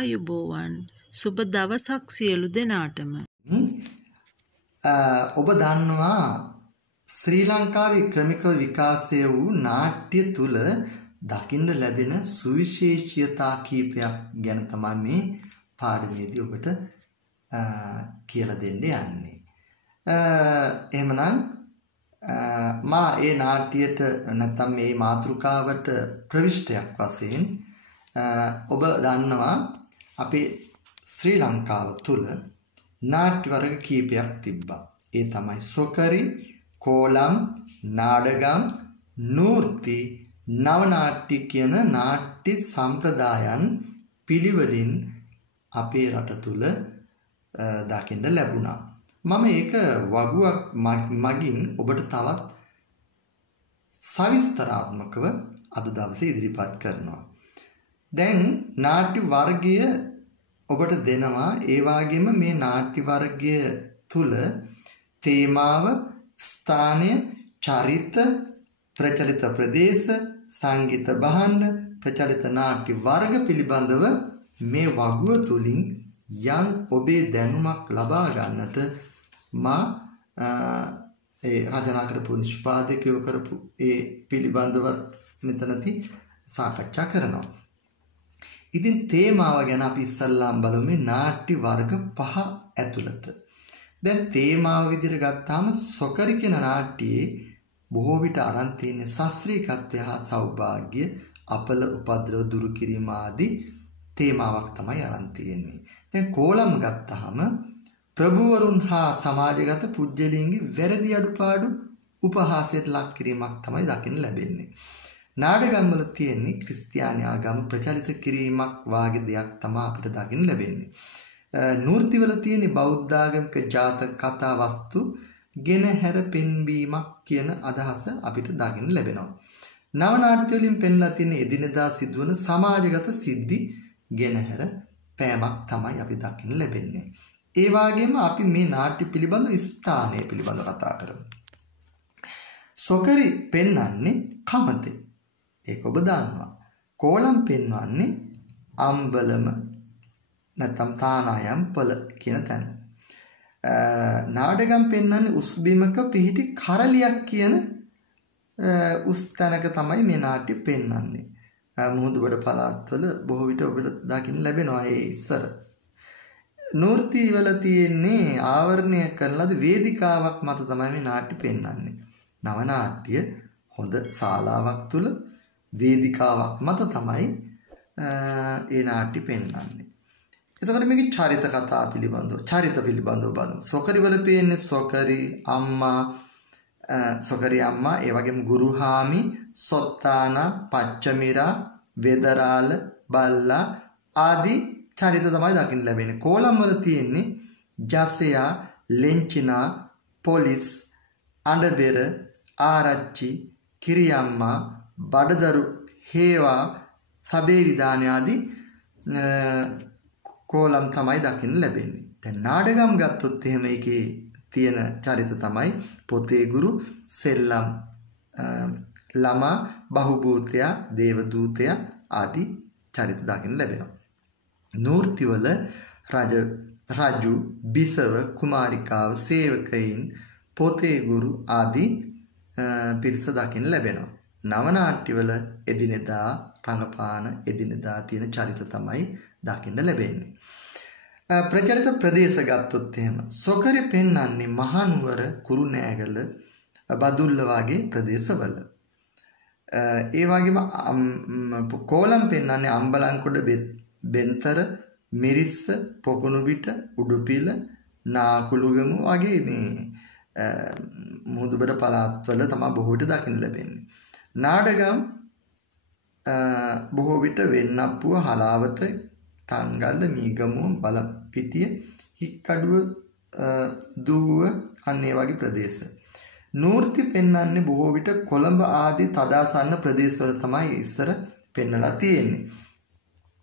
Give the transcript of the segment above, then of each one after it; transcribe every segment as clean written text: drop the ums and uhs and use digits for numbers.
ආයුබෝවන් සුබ දවසක් සියලු දෙනාටම. ඔබ දන්නවා ශ්‍රී ලංකාවේ ක්‍රමික විකාශය වූ නාට්‍ය තුල දකින්න ලැබෙන සුවිශේෂීයතා කීපයක් ගැන තමයි මේ පාඩමේදී ඔබට කියලා දෙන්න යන්නේ. එහෙමනම් මා ඒ නාට්‍යයට නැත්නම් මේ මාතෘකාවට ප්‍රවිෂ්ටයක් වශයෙන් ඔබ දන්නවා අපේ ශ්‍රී ලංකාව තුල නාට්‍ය වර්ග කීපයක් තිබ්බා. ඒ තමයි සොකරි, කෝලම්, නාඩගම්, නූර්ති, නව නාට්‍ය කියන නාට්‍ය සම්ප්‍රදායන් පිළිවෙලින් අපේ රට තුල දකින්න ලැබුණා. මම ඒක වගුවක් මගින් ඔබට තවත් සවිස්තරාත්මකව අද දවසේ ඉදිරිපත් කරනවා. දැන් නාට්‍ය වර්ගය ඔබට දෙනවා. ඒ වගේම මේ නාට්‍ය වර්ගය තුල තේමාව, ස්ථානය, චරිත, ප්‍රචලිත ප්‍රදේශ, සංගීත භාණ්ඩ, ප්‍රචලිත නාට්‍ය වර්ග පිළිබඳව මේ වගුව තුලින් යම් ඔබේ දැනුමක් ලබා ගන්නට මා ඒ රචනා කරපු නිෂ්පාදකයෝ කරපු ඒ පිළිබඳවත් මෙතනදී සාකච්ඡා කරනවා. ඉතින් තේමාව ගැන අපි ඉස්සල්ලාම බලමු. නාට්‍ය වර්ග 5 ඇතුළත. දැන් තේමාව විදිහට ගත්තාම සොකරි කියන නාට්‍යයේ බොහෝ විට අරන් තියෙන ශාස්ත්‍රීයත්වය හා සෞභාග්‍ය, අපල උපද්‍රව දුරු කිරීම ආදී තේමාවක් තමයි අරන් තියෙන්නේ. දැන් කෝලම් ගත්තාම ප්‍රභූවරුන් හා සමාජගත පුජ්‍යලීන්ගේ වැරදි අඩුපාඩු උපහාසයට ලක් කිරීමක් තමයි දකින්න ලැබෙන්නේ. නාඩගම් වල තියෙන්නේ ක්‍රිස්තියානි ආගම ප්‍රචලිත කිරීමක් වාගේ දෙයක් තමයි අපිට දකින්න ලැබෙන්නේ. නූර්ති වල තියෙන්නේ බෞද්ධ ආගමික ජාතක කතා වස්තු ගෙන හැර පෙන්වීමක් කියන අදහස අපිට දකින්න ලැබෙනවා. නව නාට්‍ය වලින් පෙන්ලා තියෙන එදිනෙදා සිදුවන සමාජගත සිද්ධි ගෙන හැර පෑමක් තමයි අපි දකින්න ලැබෙන්නේ. ඒ වගේම අපි මේ නාට්‍ය පිළිබඳව ස්ථානය පිළිබඳව කතා කරමු. සොකරි පෙන්වන්නේ කමතේ. ඒක ඔබ දන්නවා. කෝලම් පෙන්වන්නේ අම්බලම නැත්නම් තානායම් පොළ කියන තැන. නාඩගම් පෙන්වන්නේ උස්බිමක පිහිටි කරලියක් කියන උස් තැනක තමයි මේ නාට්‍ය පෙන්වන්නේ. මුහුදුබඩ පළාත්වල බොහෝ විට ඔබට දකින්න ලැබෙනවා ඒ ඉස්සර. නූර්ති වල තියෙන්නේ ආවරණය කරන ලද වේදිකාවක් මත තමයි මේ නාට්‍ය පෙන්වන්නේ. නව නාට්‍ය හොඳ ශාලාවක් තුල වේදිකාවක් මත තමයි ඒ නාට්‍ය පෙන්වන්නේ. එතකොට මේකේ චරිත කතා පිළිබඳව චරිත පිළිබඳව බලමු. සොකරි වල පේන්නේ සොකරි අම්මා, ඒ වගේම ගුරුහාමි, සොත්තානා, පච්චමිරා, වෙදරාල, බල්ලා ආදී චරිත තමයි දකින්න ලැබෙන්නේ. කෝලම් වල තියෙන්නේ ජසයා, ලෙන්චිනා, පොලිස්, අඬබෙර, ආරච්චි, කිරියම්මා, බඩදරු, හේවා, සබේ විදාන ආදී කෝලම් තමයි දකින්න ලැබෙන්නේ. දැන් නාඩගම් ගත්තොත් එහෙම ඒකේ තියෙන චරිත තමයි පොතේ ගුරු, සෙල්ලම්, ළමා, බහුභූතයා, දේවදූතයා ආදී චරිත දකින්න ලැබෙනවා. නූර්ති වල රජු, බිසව, කුමාරිකාව, සේවකයින්, පොතේ ගුරු ආදී පිරිස දකින්න ලැබෙනවා. නව නාට්‍ය වල එදිනෙදා රංගපාන එදිනෙදා තියෙන චරිත තමයි දකින්න ලැබෙන්නේ. ප්‍රචලිත ප්‍රදේශ ගත්තොත් එහෙම සොකරි පෙන්වන්නේ මහනුවර, කුරුණෑගල, බදුල්ල වගේ ප්‍රදේශවල. ඒ වගේම කෝලම් පෙන්වන්නේ අම්බලන්කොඩ, බෙන්තර, මිරිස්ස, පොකුණුබිට, උඩුපිල, නාකුළුගම වගේ මේ මුහුදුබඩ පළාත්වල තමයි බොහෝ විට දකින්න ලැබෙන්නේ. නාඩගම් බොහෝ විට වෙන්නප්පුව, හලාවත, තංගල්ල, මීගමුව, බලපිටිය, හික්කඩුව, දූව අන්න ඒ වගේ ප්‍රදේශ. නූර්ති පෙන්වන්නේ බොහෝ විට කොළඹ ආදී තදාසන්න ප්‍රදේශවල තමයි ඉස්සර පෙන්වලා තියෙන්නේ.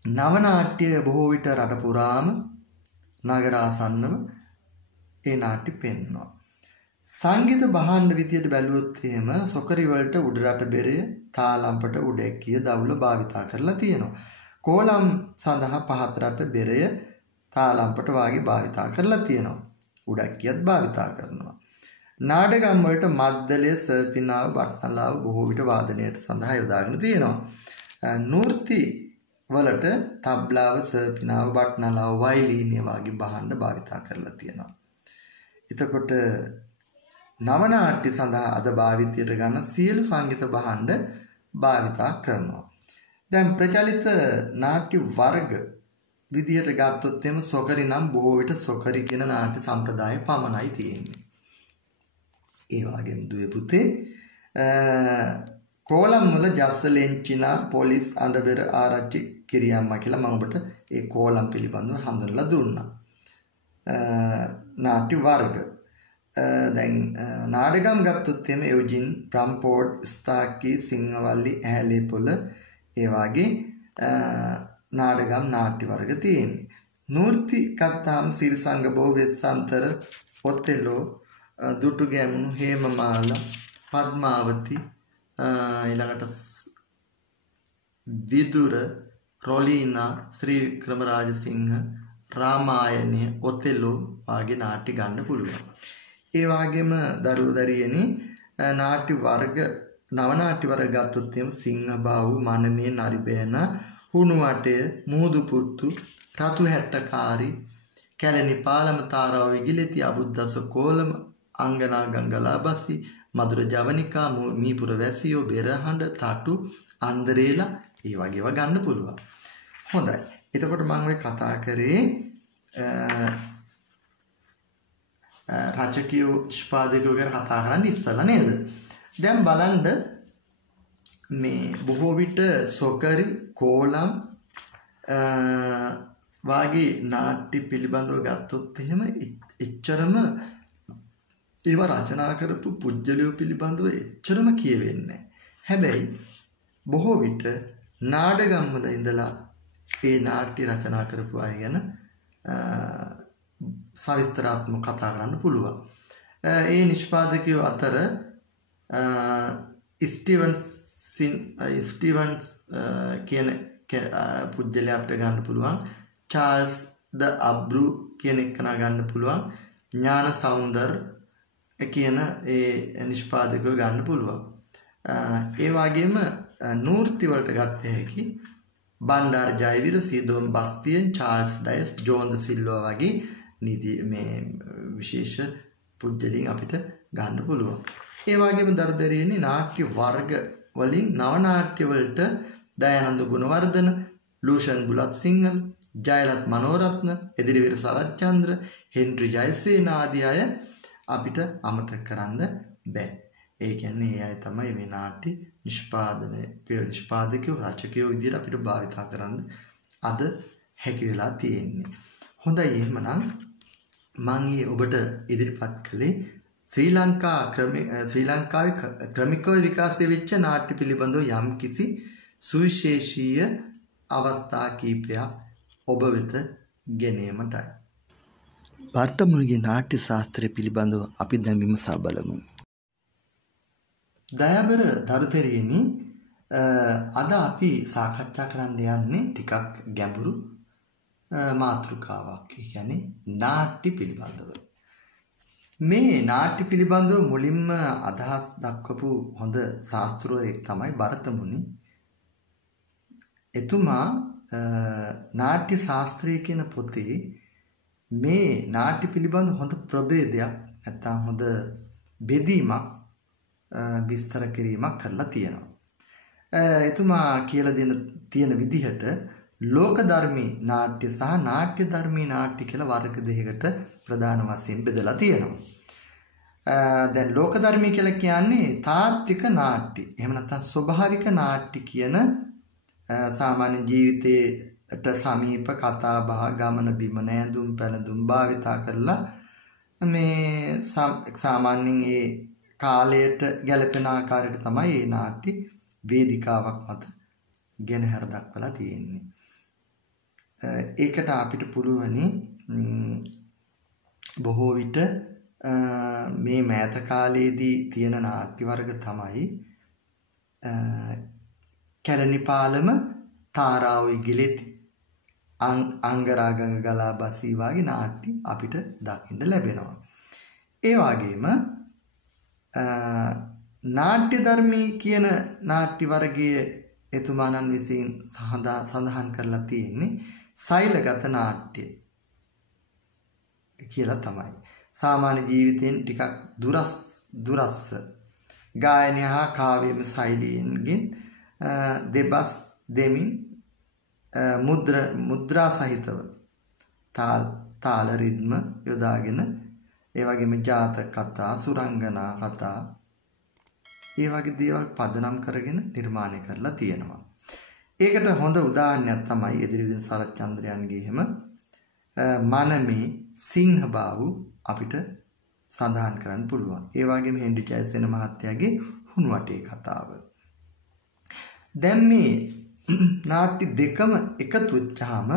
නව නාට්‍ය බොහෝ විට රට පුරාම නගරාසන්නව ඒ නාට්‍ය පෙන්වනවා. සංගීත භාණ්ඩ විදියට බැලුවොත් එහෙම සොකරි වලට උඩරට බෙරය, තාලම්පට, උඩැක්කිය, දවුල භාවිතා කරලා තියෙනවා. කෝලම් සඳහා පහතරට බෙරය තාලම්පට වාගේ භාවිතා කරලා තියෙනවා. උඩක්කියත් භාවිතා කරනවා. නාඩගම් වලට මද්දලය, සර්පිනාව, බට්ටලාව බොහෝ විට වාදනයට සඳහා යොදාගෙන තියෙනවා. නූර්ති වලට තබ්ලාව, සර්පිනාව, බට්ටලාව, වයලීනිය වගේ භාණ්ඩ භාවිතා කරලා තියෙනවා. එතකොට නවනාට්‍ය සඳහා අද භාවිතයට ගන්න සියලු සංගීත භාණ්ඩ භාවිතා කරනවා. දැන් ප්‍රචලිත නාට්‍ය වර්ග විදියට ගත්තොත් එම සොකරි නම් බොහෝ විට සොකරි කියන නාට්‍ය සම්ප්‍රදාය පමණයි තියෙන්නේ. ඒ වගේම දුවේ පුතේ කෝලම් වල ජස්ස ලෙන්චිනා පොලිස් අඬබෙර ආරච්චි කිරියම්මා කියලා මම ඔබට ඒ කෝලම් පිළිබඳව හඳුන්වලා දුන්නා. නාට්‍ය වර්ග දැන් නාටකම් ගත්තොත් එමේ එව්ජින් බ්‍රම්පෝඩ් ස්ථාකී සිංහවල්ලි ඇහැලේපොළ ඒ වගේ නාටකම් නාට්‍ය වර්ග තියෙන්නේ. නූර්ති ගත්තාම සිරිසංගබෝ වෙස්සන්තර ඔතෙලෝ දුටුගැමුණු හේමමාල පද්මාවති ඊළඟට විදුර රොලීනා ශ්‍රී වික්‍රමරාජසිංහ රාමායනය ඔතෙලෝ වගේ නාට්‍ය ගන්න පුළුවන්. ඒ වගේම දරුවදරියනි නාට්‍ය වර්ග නව නාට්‍ය වර්ග ගත්තොත් එම් සිංහබාහු මනමේ නරිබෑන හුණුවටය මූදු පුත්තු රතු හැට්ටකාරි කැලණි පාලම තාරාව විගිලෙති අබුද්දස කෝලම අංගනා ගංගලාබසි මధుර ජවනිකා මීපුර වැසියෝ බෙරහඬ තටු අන්දරේලා ඒ වගේ ඒවා ගන්න පුළුවන්. හොඳයි. එතකොට මම ඔය කතා කරේ රචකයෝ නිෂ්පාදකයෝ ගැන කතා කරන්න ඉස්සලා නේද? දැන් බලන්න මේ බොහෝ විට සොකරි කෝලම් වාගේ නාට්‍ය පිළිබඳව ගත්තොත් එහෙම එච්චරම ඒවා රචනා කරපු පුජ්‍යලයෝ පිළිබඳව එච්චරම කියවෙන්නේ. හැබැයි බොහෝ විට නාඩගම් වල ඉඳලා ඒ නාට්‍ය රචනා කරපු අය ගැන සවිස්තරාත්මක කතා කරන්න පුළුවන්. ඒ නිෂ්පාදකයෝ අතර ස්ටිවන්ස් කියන පුජ්‍යලයා අපිට ගන්න පුළුවන්. චාල්ස් ද අබ්රු කියන එකනා ගන්න පුළුවන්. ඥාන සෞන්දර් කියන ඒ නිෂ්පාදකයෝ ගන්න පුළුවන්. ඒ වගේම නූර්ති වලට ගත්ත හැකි බණ්ඩාර ජයවීර, සීදෝම් බස්තියන්, චාල්ස් ඩයස්, ජෝන් ද සිල්වා වගේ නීති මේ විශේෂ පුජ්‍යලින් අපිට ගන්න පුළුවන්. ඒ වගේම දරුදරියනි නාට්‍ය වර්ග වලින් නව නාට්‍ය වලට දයානන්ද ගුණවර්ධන, ලූෂන් බුලත් සිංහල්, ජයලත් මනෝරත්න, එදිරිවීර සරච්චන්ද්‍ර, හෙන්රි ජයසේන ආදී අය අපිට අමතක කරන්න බෑ. ඒ කියන්නේ ඒ අය තමයි මේ නාට්‍ය නිෂ්පාදකයෝ රචකයෝ විදිහට අපිට භාවිතා කරන්න අද හැකි වෙලා තියෙන්නේ. හොඳයි එහෙමනම් මම ඔබට ඉදිරිපත් කළේ ශ්‍රී ලංකාවේ ක්‍රමිකව විකාශය වෙච්ච නාට්‍ය පිළිබඳව යම් කිසි සුවිශේෂීය අවස්ථා කීපයක් ඔබ වෙත ගෙනීමටයි. වර්තමානයේ නාට්‍ය ශාස්ත්‍රය පිළිබඳව අපි දැන් විමසා බලමු. දයාබර දරුතරියනි අද අපි සාකච්ඡා කරන්න යන්නේ ටිකක් ගැඹුරු මාතෘකාවක්. ඒ කියන්නේ නාට්‍ය පිළිබඳව. මේ නාට්‍ය පිළිබඳව මුලින්ම අදහස් දක්වපු හොඳ ශාස්ත්‍රඥයෙක් තමයි භරත මුනි. එතුමා නාට්‍ය ශාස්ත්‍රය කියන පොතේ මේ නාට්‍ය පිළිබඳ හොඳ ප්‍රභේදයක් නැත්නම් හොඳ බෙදීමක් විස්තර කිරීමක් කරලා තියෙනවා. එතුමා කියලා තියෙන විදිහට ලෝකධර්මී නාට්‍ය සහ නාට්‍ය ධර්මී නාට්‍ය කියලා වර්ග දෙකකට ප්‍රධාන වශයෙන් බෙදලා තියෙනවා. දැන් ලෝකධර්මී කියලා කියන්නේ තාත්වික නාට්‍ය. එහෙම නැත්නම් ස්වභාවික නාට්‍ය කියන සාමාන්‍ය ජීවිතයට සමීප කතා බහ ගමන බිමන ඇඳුම් පැළඳුම් භාවිතා කරලා මේ සාමාන්‍යයෙන් ඒ කාලයට ගැලපෙන ආකාරයට තමයි මේ නාට්‍ය වේදිකාවක් මත ගෙනහැර දක්වලා තියෙන්නේ. ඒකට අපිට පුළුවනි බොහෝ විට මේ මෑත කාලයේදී තියෙන නාට්‍ය වර්ග තමයි කැලණි පාලම තාරාවයි ගිලෙති අංගරාගංග ගලා බසී වගේ නාට්‍ය අපිට දකින්න ලැබෙනවා. ඒ වගේම නාට්‍ය ධර්මී කියන නාට්‍ය වර්ගයේ එතුමාණන් විසින් සඳහන් කරලා තියෙන්නේ සෛලගත නාට්‍ය කියලා තමයි. සාමාන්‍ය ජීවිතයෙන් ටිකක් දුරස්ස ගායනය හා කාව්‍යමය ශෛලියෙන්ගෙන් දෙබස් දෙමින් මුද්‍රා සහිතව තාල රිද්ම යොදාගෙන ඒ වගේම ජාතක කතා සුරංගනා කතා ඒ වගේ දේවල් පදනම් කරගෙන නිර්මාණය කරලා තියෙනවා. ඒකට හොඳ උදාහරණයක් තමයි එදිරිවිදින සරච්චන්ද්‍රයන්ගේ එහෙම මනමේ සිංහබාහු අපිට සඳහන් කරන්න පුළුවන්. ඒ වගේම හෙන්රි ජයසේන මහත්තයාගේ හුණුවටේ කතාව. දැන් මේ නාට්‍ය දෙකම එකතු වෙච්චාම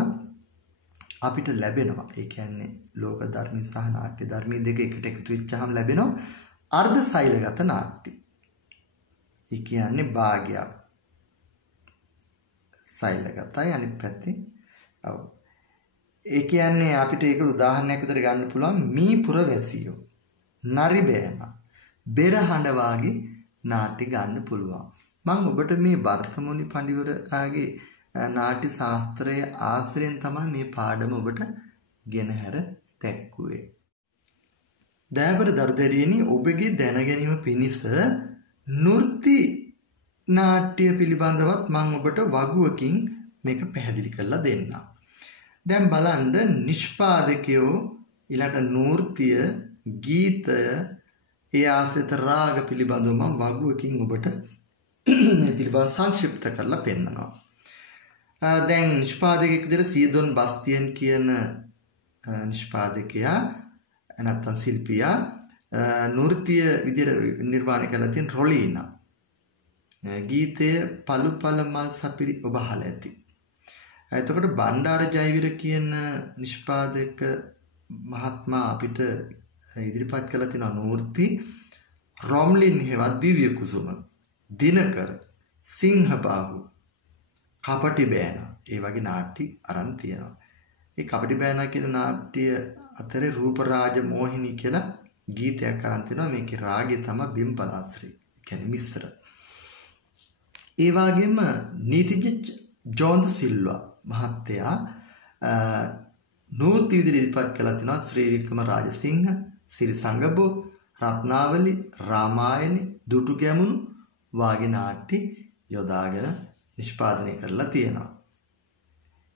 අපිට ලැබෙනවා. ඒ කියන්නේ ලෝක ධර්මී සහ නාට්‍ය ධර්මී දෙක එකට එකතු වෙච්චාම ලැබෙනවා අර්ධ සෛලගත නාට්‍ය. ඒ කියන්නේ භාගයක් සෛලගතයි අනිත් පැත්තේ ඔව්. ඒ කියන්නේ අපිට ඒක උදාහරණයක් විදිහට ගන්න පුළුවන් මීපුර වැසියෝ නරිබෑම බෙරහඬ වාගේ නාට්‍ය ගන්න පුළුවන්. මම ඔබට මේ වර්තමුනි පඬිවරයාගේ නාට්‍ය ශාස්ත්‍රයේ ආශ්‍රයෙන් තමයි මේ පාඩම ඔබට ගෙනහැර දැක්කුවේ. දයාබර දරුදැරියනි ඔබගේ දැනගැනීම පිණිස නෘත්‍ය නාට්‍ය පිළිබඳවත් මම ඔබට වගුවකින් මේක පැහැදිලි කරලා දෙන්නම්. දැන් බලන්න නිෂ්පාදකයෝ ඊළඟ නෘත්‍ය ගීතය ඒ ආශ්‍රිත රාග පිළිබඳව මම වගුවකින් ඔබට මේ පිළිබඳව සංක්ෂිප්ත කරලා පෙන්නනවා. දැන් නිෂ්පාදකයෙක් විදිහට සීදොන් බස්තියන් කියන නිෂ්පාදකයා නැත්නම් ශිල්පියා නෘත්‍ය විදිහට නිර්මාණය කරලා තියෙන රොලීනා ගීතය පළු පළ මල් සපිරි ඔබ අහලා ඇති. එතකොට බණ්ඩාර ජයවීර කියන නිෂ්පාදක මහත්මයා අපිට ඉදිරිපත් කළ තියෙන නෘත්‍ය රොම්ලින් හේවත් දිව්‍ය කුසුම දිනකර සිංහබාහු කපටි බෑන ඒ වගේ නාට්‍ය අරන් තියෙනවා. ඒ කපටි බෑන කියන නාට්‍ය අතරේ රූපරාජ මෝහිනී කියලා ගීතයක් අරන් තිනවා. මේකේ රාගය තමයි බිම්පලාශ්‍රී. කියන්නේ මිශ්‍ර. ඒ වගේම නීතිඥ ජෝන්ද සිල්වා මහත්තයා නෘත්‍ය විදිහට ඉදිරිපත් කළා තිනවා ශ්‍රී වික්‍රම රාජසිංහ, සිරිසංගබෝ, රත්නාවලි, රාමායනි, දුටු ගැමුණු වාගේ නාට්‍ය යොදාගෙන නිෂ්පාදනය කරලා තියෙනවා.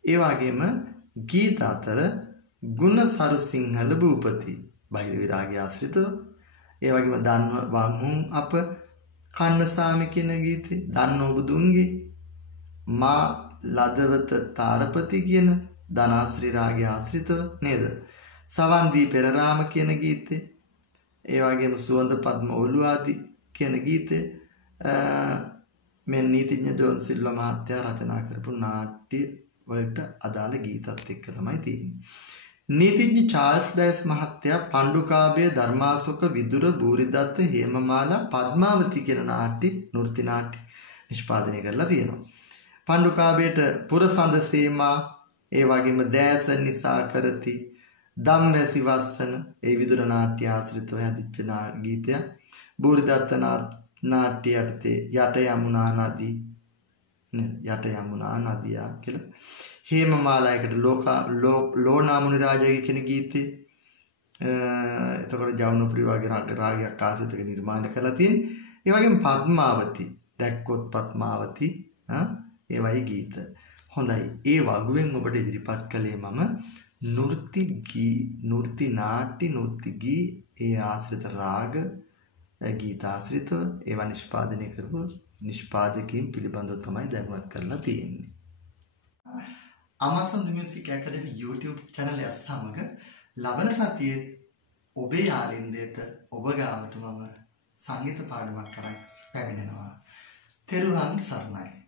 ඒ වගේම ගීත අතර ගුණසරු සිංහල භූපති බහිර විරාගය ආශ්‍රිතව ඒ වගේම දන්ව වංහුම් අප කන්නසාමි කියන ගීතේ දන්න ඔබදුන්ගේ මා ලදවත තාරපති කියන ධනාශ්‍රී රාගය ආශ්‍රිතව නේද? සවන්දී පෙරරාම කියන ගීතේ ඒ වගේම සුවඳ පද්ම ඔළුවාදී කියන ගීතේ මේ නීතිඥ ජෝන් සිල්වා මහත්තයා රචනා කරපු නාට්‍ය වලට අදාළ ගීතත් එක්ක තමයි තියෙන්නේ. නීතිඥ චාල්ස් ඩයස් මහත්තයා පණ්ඩුකාභය, ධර්මාශෝක, විදුර, බූරිදත්ත, හේමමාලා, පද්මාවති කියන නාට්‍ය නෘත්‍ය නාට්‍ය නිෂ්පාදනය කරලා තියෙනවා. පණ්ඩුකාභයට පුරසඳ සීමා ඒ වගේම දෑස නිසා කරති, ධම්වැසි වස්සන ඒ විදුර නාට්‍ය ආශ්‍රිතව හැදිච්ච ගීතයක්. බූරිදත්ත නාට්‍ය යටතේ යට යමුනා නදී යට යමුනා නදියා කියලා. හේමමාලායකට ලෝනා මුනිරාජගේ කියන ගීතේ එතකොට ජවුනුපුරි වගේ රාගයක් ආශ්‍රිතව නිර්මාණය කරලා තියෙන්නේ. ඒ වගේම පද්මාවති දැක්කොත් පද්මාවති ඒ වගේ ගීත. හොඳයි. ඒ වගුවෙන් ඔබට ඉදිරිපත් කළේ මම නෘත්‍ය නාට්‍ය නෘත්‍ය ගී ඒ ආශ්‍රිත රාග ගීත ආශ්‍රිතව ඒවා නිෂ්පාදනය කරපු නිෂ්පාදකයන් පිළිබඳව තමයි දැනුවත් කරලා තියෙන්නේ. Amazon Music Academy YouTube channel එක සමග ලබන සතියේ ඔබේ යාළුන්දේට ඔබ ගාවට මම සංගීත පාඩමක් කරන් පැමිණෙනවා. තෙරුවන් සරණයි.